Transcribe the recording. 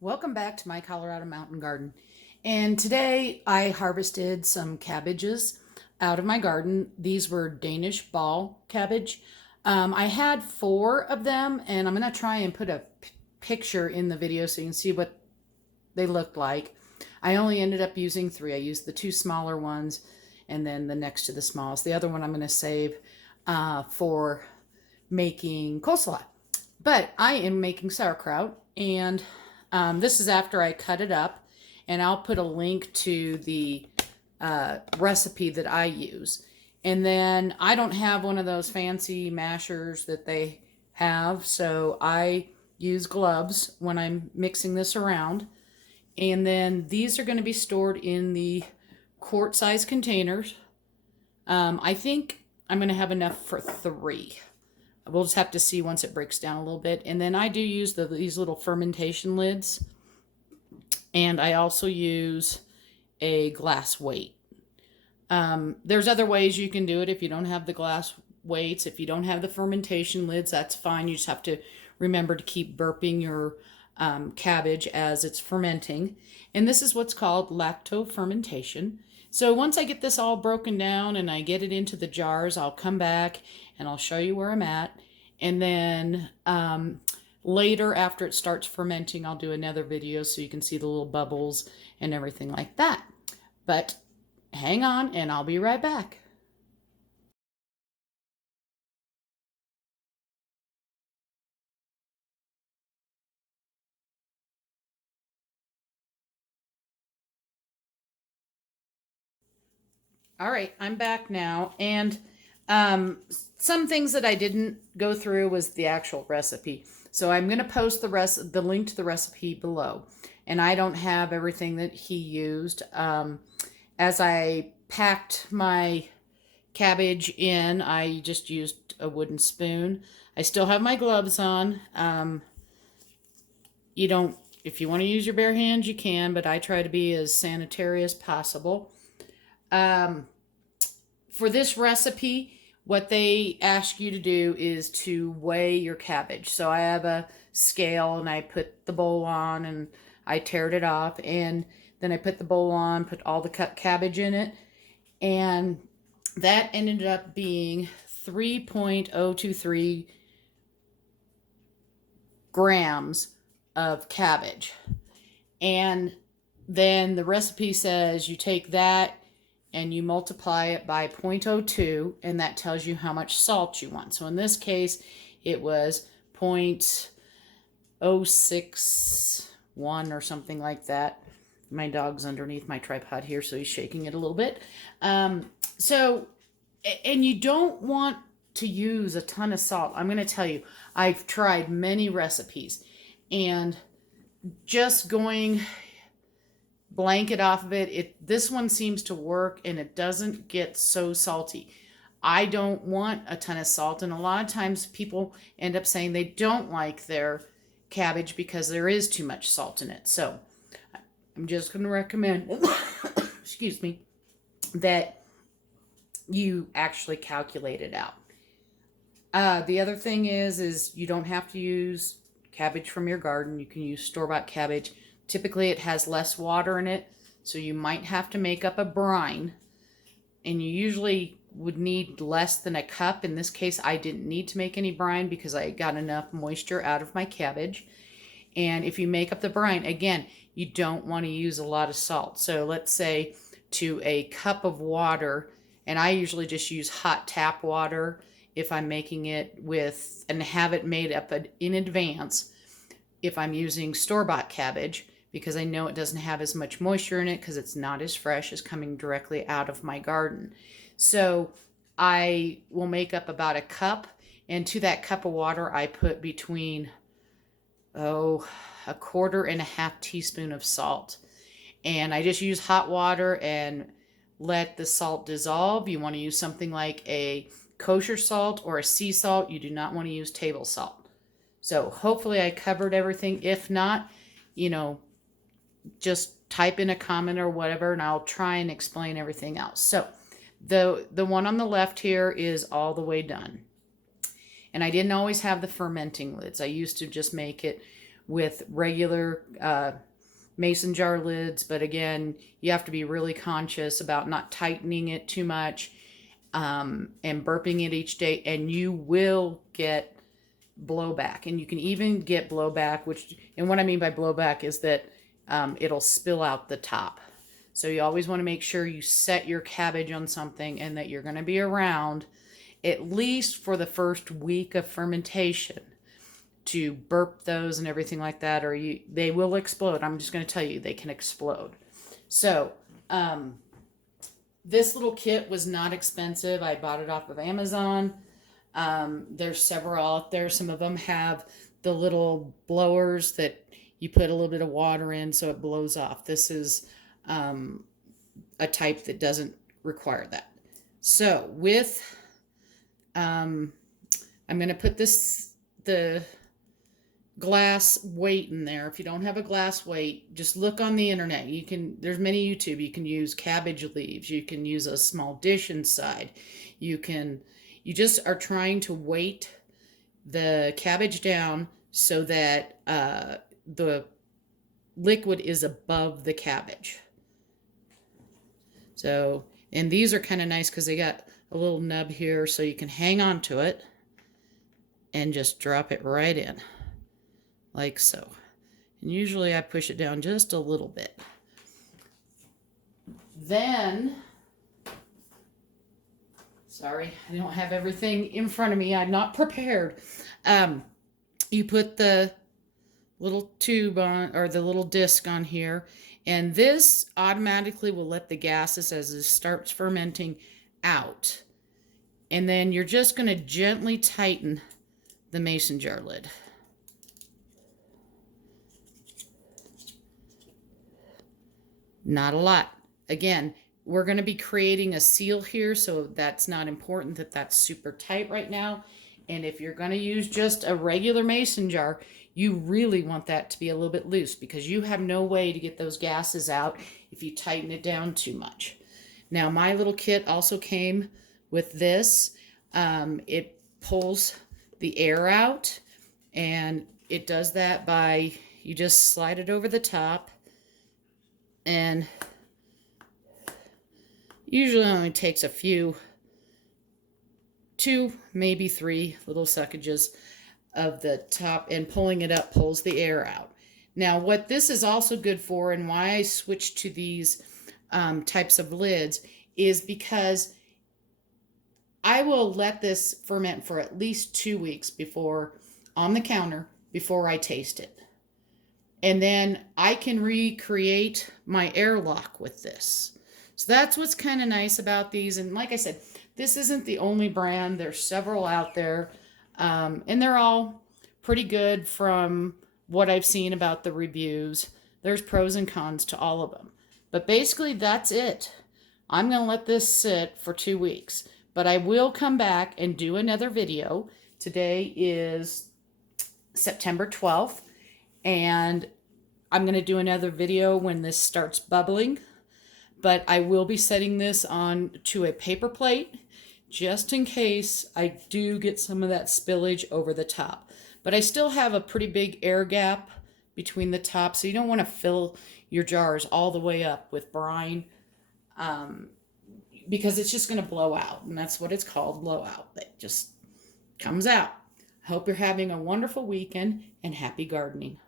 Welcome back to my Colorado mountain garden. And today I harvested some cabbages out of my garden. These were Danish ball cabbage. I had 4 of them, and I'm going to try and put a picture in the video so you can see what they looked like. I only ended up using 3. I used the 2 smaller ones and then the next to the smallest. The other one I'm going to save for making coleslaw. But I am making sauerkraut, and this is after I cut it up, and I'll put a link to the recipe that I use. And then I don't have one of those fancy mashers that they have, so I use gloves when I'm mixing this around. And then these are going to be stored in the quart-size containers. I think I'm going to have enough for 3. We'll just have to see once it breaks down a little bit. And then I do use these little fermentation lids. And I also use a glass weight. There's other ways you can do it if you don't have the glass weights. If you don't have the fermentation lids, that's fine. You just have to remember to keep burping your cabbage as it's fermenting. And this is what's called lacto fermentation. So once I get this all broken down and I get it into the jars, I'll come back and I'll show you where I'm at. And then later, after it starts fermenting, I'll do another video so you can see the little bubbles and everything like that. But hang on and I'll be right back. All right, I'm back now, and some things that I didn't go through was the actual recipe. So I'm going to post the link to the recipe below, and I don't have everything that he used. As I packed my cabbage in, I just used a wooden spoon. I still have my gloves on. If you want to use your bare hands, you can, but I try to be as sanitary as possible. For this recipe, what they ask you to do is to weigh your cabbage. So I have a scale and I put the bowl on and I teared it off, and then I put the bowl on, put all the cut cabbage in it, and that ended up being 3.023 grams of cabbage. And then the recipe says you take that and you multiply it by 0.02, and that tells you how much salt you want. So in this case, it was 0.061 or something like that. My dog's underneath my tripod here, so he's shaking it a little bit. And you don't want to use a ton of salt. I'm going to tell you, I've tried many recipes, and just going blanket off of it, this one seems to work, and it doesn't get so salty. I don't want a ton of salt, and a lot of times people end up saying they don't like their cabbage because there is too much salt in it. So I'm just going to recommend excuse me, that you actually calculate it out. The other thing is you don't have to use cabbage from your garden. You can use store-bought cabbage. Typically it has less water in it, so you might have to make up a brine, and you usually would need less than a cup. In this case, I didn't need to make any brine because I got enough moisture out of my cabbage. And if you make up the brine, again, you don't want to use a lot of salt. So let's say to a cup of water, and I usually just use hot tap water if I'm making it with, and have it made up in advance if I'm using store-bought cabbage, because I know it doesn't have as much moisture in it because it's not as fresh as coming directly out of my garden. So I will make up about a cup, and to that cup of water I put between a 1.25 teaspoons of salt. And I just use hot water and let the salt dissolve. You want to use something like a kosher salt or a sea salt. You do not want to use table salt. So hopefully I covered everything. If not, just type in a comment or whatever, and I'll try and explain everything else. So the one on the left here is all the way done. And I didn't always have the fermenting lids. I used to just make it with regular mason jar lids. But again, you have to be really conscious about not tightening it too much and burping it each day, and you will get blowback. And you can even get blowback, and what I mean by blowback is that it'll spill out the top. So you always want to make sure you set your cabbage on something and that you're going to be around at least for the first week of fermentation to burp those and everything like that, or they will explode. I'm just going to tell you, they can explode. So this little kit was not expensive. I bought it off of Amazon. There's several out there. Some of them have the little blowers that you put a little bit of water in so it blows off. This is a type that doesn't require that. So with, I'm going to put the glass weight in there. If you don't have a glass weight, just look on the internet. There's many YouTube. You can use cabbage leaves. You can use a small dish inside. You just are trying to weight the cabbage down so that the liquid is above the cabbage. So, and these are kind of nice because they got a little nub here so you can hang on to it and just drop it right in like so. And usually I push it down just a little bit. Then, sorry, I don't have everything in front of me. I'm not prepared. You put the little tube on, or the little disc on here, and this automatically will let the gases, as it starts fermenting, out. And then you're just going to gently tighten the mason jar lid. Not a lot. Again, we're going to be creating a seal here, so that's not important that that's super tight right now. And if you're going to use just a regular mason jar, you really want that to be a little bit loose because you have no way to get those gases out if you tighten it down too much. Now, my little kit also came with this. It pulls the air out, and it does that by, you just slide it over the top, and usually only takes a few, 2, maybe 3 little suckages of the top, and pulling it up pulls the air out. Now, what this is also good for, and why I switched to these types of lids, is because I will let this ferment for at least 2 weeks on the counter before I taste it. And then I can recreate my airlock with this. So that's what's kind of nice about these. And like I said, this isn't the only brand. There's several out there. And they're all pretty good from what I've seen about the reviews. There's pros and cons to all of them. But basically, that's it. I'm going to let this sit for 2 weeks. But I will come back and do another video. Today is September 12th. And I'm going to do another video when this starts bubbling. But I will be setting this on to a paper plate, just in case I do get some of that spillage over the top. But I still have a pretty big air gap between the top, so you don't want to fill your jars all the way up with brine, because it's just going to blow out, and that's what it's called, blowout. It just comes out. Hope you're having a wonderful weekend, and happy gardening.